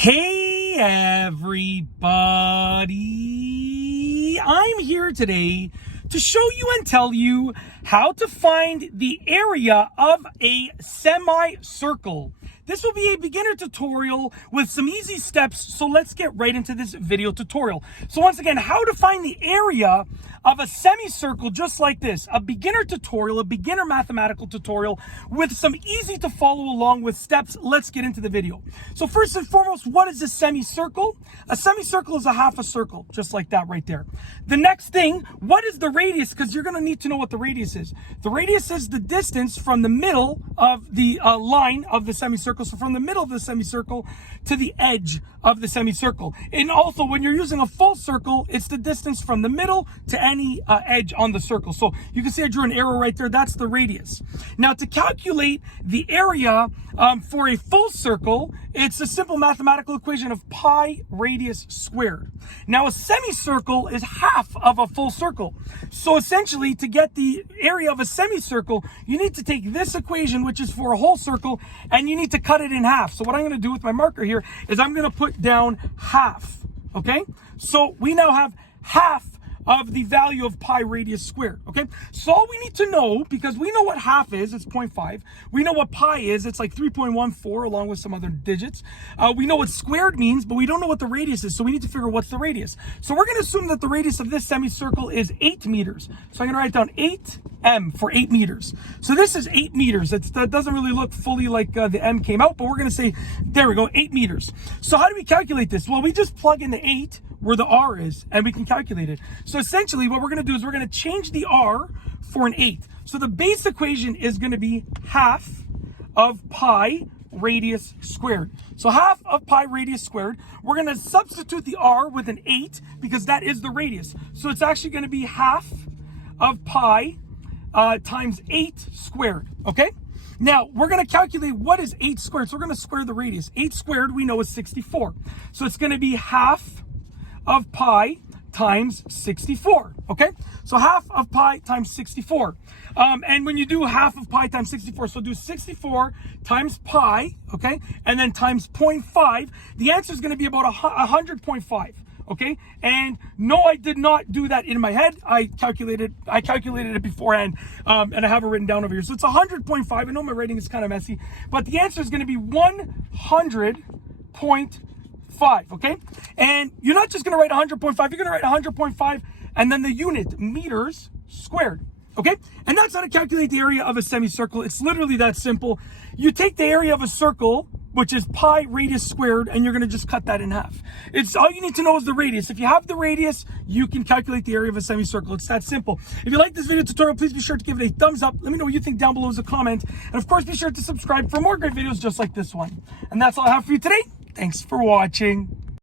Hey everybody, I'm here today to show you and tell you how to find the area of a semicircle. This will be a beginner tutorial with some easy steps, so let's get right into this video tutorial. So once again, how to find the area of a semicircle just like this. A beginner tutorial, a beginner mathematical tutorial with some easy to follow along with steps. Let's get into the video. So first and foremost, what is a semicircle? A semicircle is a half a circle, just like that right there. The next thing, what is the radius? Because you're going to need to know what the radius is. The radius is the distance from the middle of the line of the semicircle. So from the middle of the semicircle to the edge of the semicircle. And also when you're using a full circle, it's the distance from the middle to any edge on the circle. So you can see I drew an arrow right there. That's the radius. Now to calculate the area for a full circle, it's a simple mathematical equation of pi radius squared. Now a semicircle is half of a full circle. So essentially to get the area of a semicircle, you need to take this equation, which is for a whole circle, and you need to cut it in half. So what I'm going to do with my marker here is I'm going to put down half. Okay? So we now have half of the value of pi radius squared, okay? So all we need to know, because we know what half is, it's 0.5. We know what pi is, it's like 3.14 along with some other digits. We know what squared means, but we don't know what the radius is, so we need to figure what's the radius. So we're gonna assume that the radius of this semicircle is 8 meters. So I'm gonna write down 8m for 8 meters. So this is 8 meters. That doesn't really look fully like the m came out, but we're gonna say, there we go, 8 meters. So how do we calculate this? Well, we just plug in the 8 where the r is, and we can calculate it. So essentially what we're going to do is we're going to change the r for an 8. So the base equation is going to be half of pi radius squared. So half of pi radius squared. We're going to substitute the r with an 8 because that is the radius. So it's actually going to be half of pi times 8 squared, okay? Now, we're going to calculate what is 8 squared. So we're going to square the radius. 8 squared we know is 64. So it's going to be half of pi times 64, okay? So half of pi times 64. And when you do half of pi times 64, so do 64 times pi, okay? And then times 0.5, the answer is going to be about 100.5, okay? And no, I did not do that in my head. I calculated it beforehand, and I have it written down over here. So it's 100.5. I know my writing is kind of messy, but the answer is going to be 100.5, okay? And you're not just going to write 100.5, you're going to write 100.5 and then the unit, meters squared, okay? And that's how to calculate the area of a semicircle. It's literally that simple. You take the area of a circle, which is pi radius squared, and you're going to just cut that in half. It's all you need to know is the radius. If you have the radius, you can calculate the area of a semicircle. It's that simple. If you like this video tutorial, please be sure to give it a thumbs up. Let me know what you think down below as a comment. And of course, be sure to subscribe for more great videos just like this one. And that's all I have for you today. Thanks for watching.